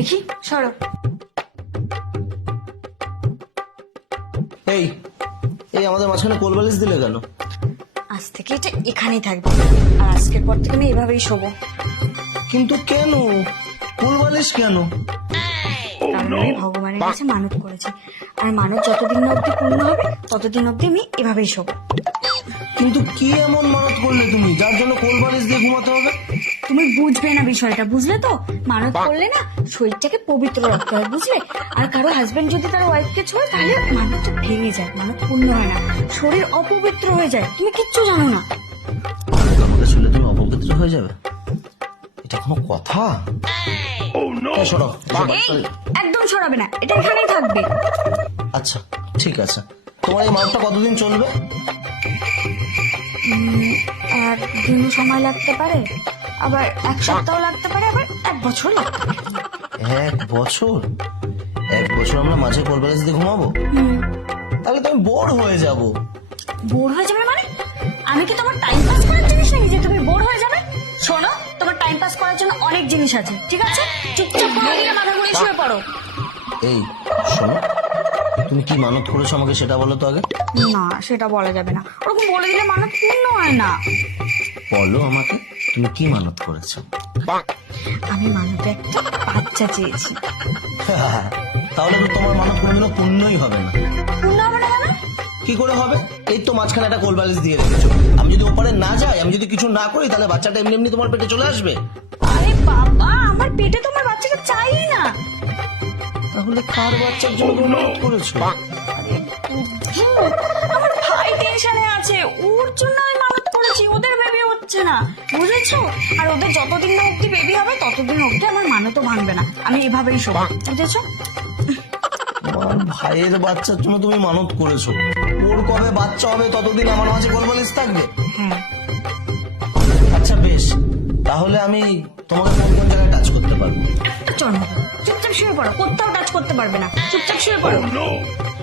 দেখি সরো। এই এই আমাদের মাঝখানে কোলবালিশ দিলে কেন? আজ থেকে এটা এখানেই থাকবে, আর আজকের পর থেকে আমি এভাবেই শোবো। কিন্তু কেন কোলবালিশ কেন? কারণ আমি ভগবানের কাছে মানত করেছি, আর মানত যতদিন না অব্দি পূর্ণ হবে ততদিন অব্দি আমি এভাবেই শোবো। কিন্তু কি এমন মানত করলে তুমি যার জন্য কোলবালিশ দিয়ে ঘুমাতে হবে? তুমি বুঝবে না বিষয়টা, বুঝলে তো? মানত করলে না শরীরটাকে পবিত্র রাখতে হয়, বুঝলে? আর কারো হাজবেন্ড যদি তার ওয়াইফকে ছোঁয় তাহলে মানতটা ভেঙে যায়, মানত পূর্ণ হয় না, শরীর অপবিত্র হয়ে যায়। তুমি কিচ্ছু জানো না। আমাকে শুনলে তুমি অপবিত্র হয়ে যাবে? এটা কোনো কথা? সরো। এই, একদম সরাবে না, এটা এখানেই থাকবে। আচ্ছা ঠিক আছে, তোমার এই মানতটা কতদিন চলবে? একদিন সময় লাগতে পারে, আবার এক সপ্তাহ লাগতে পারে, আবার এক বছর লাগতে পারে। 1 বছর? 1 বছর আমরা মাঝে কোলবালিশ দিয়ে ঘুমাবো? তাহলে তো আমি বোর হয়ে যাব। বোর হয়ে যাবে মানে? আমি কি তোমার টাইম পাস করার জিনিস নাকি যে তুমি বোর হয়ে যাবে? শোনো, তোমার টাইম পাস করার জন্য অনেক জিনিস আছে, ঠিক আছে? চুপচাপ করে দিকে মাথা ঘুরিয়ে শুয়ে পড়ো। এই শোনো, তুমি কি মানত করেছো আমাকে সেটা বলো তো আগে। না, সেটা বলা যাবে না, ওরকম বলে দিলে মানত পূর্ণ হয় না। বলো আমাকে, তুমি কি মানত করেছো? আমি মানতে একটা বাচ্চা চেয়েছি। তাহলে তো তোমার মানত কোনোদিনও পূর্ণই হবে না। পূর্ণ হবে না মানে? কি করে হবে? এই তো মাঝখানে একটা কোলবালিশ দিয়ে রেখেছো, আমি যদি ওপারে না যাই, আমি যদি কিছু না করি, তাহলে বাচ্চাটা এমনি এমনি তোমার পেটে চলে আসবে। আরে বাবা, আমার পেটে তোমার বাচ্চাটা চাই না। তাহলে কার বাচ্চার জন্য তুমি মানত করেছো? আরে বুদ্ধু, আমার ভাই টেনশনে আছে, ওর জন্য আমি মানত করেছি, ওদের বেবি হচ্ছে না, বুঝেছো? আর ওদের যতদিন না অব্দি বেবি হবে ততদিন অব্দি আমার মানতও ভাঙবে না, আমি এভাবেই শোবো, বুঝেছো? আমার ভাইয়ের বাচ্চার জন্য তুমি মানত করেছো, ওর কবে বাচ্চা হবে ততদিন আমার মাঝে কোলবালিশ থাকবে? হ্যাঁ। আচ্ছা বেশ, তাহলে আমি তোমাকে কোন কোন জায়গায় টাচ করতে পারবো? একটা চন্দ্র, চুপচাপ শুয়ে পড়ো, কোথাও টাচ করতে পারবে না, চুপচাপ শুয়ে পড়ো।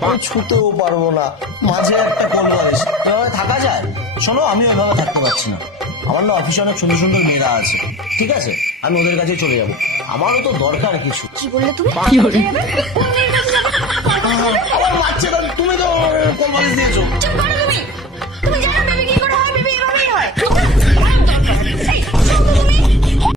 আমি ছুতেও পারবো না, মাঝে একটা কোলবালিশ, এভাবে থাকা যায়? শোনো, আমি ওইভাবে থাকতে পারছি না, আমার না অফিসে অনেক সুন্দর সুন্দর মেয়েরা আছে, ঠিক আছে? আমি ওদের কাছে চলে যাবো, আমারও তো দরকার কিছু। কি বললে তুমি? কোন মেয়ের কাছে যাবে? আমার বাচ্চাটা তুমি তো কোলবালিশ দিয়েছো।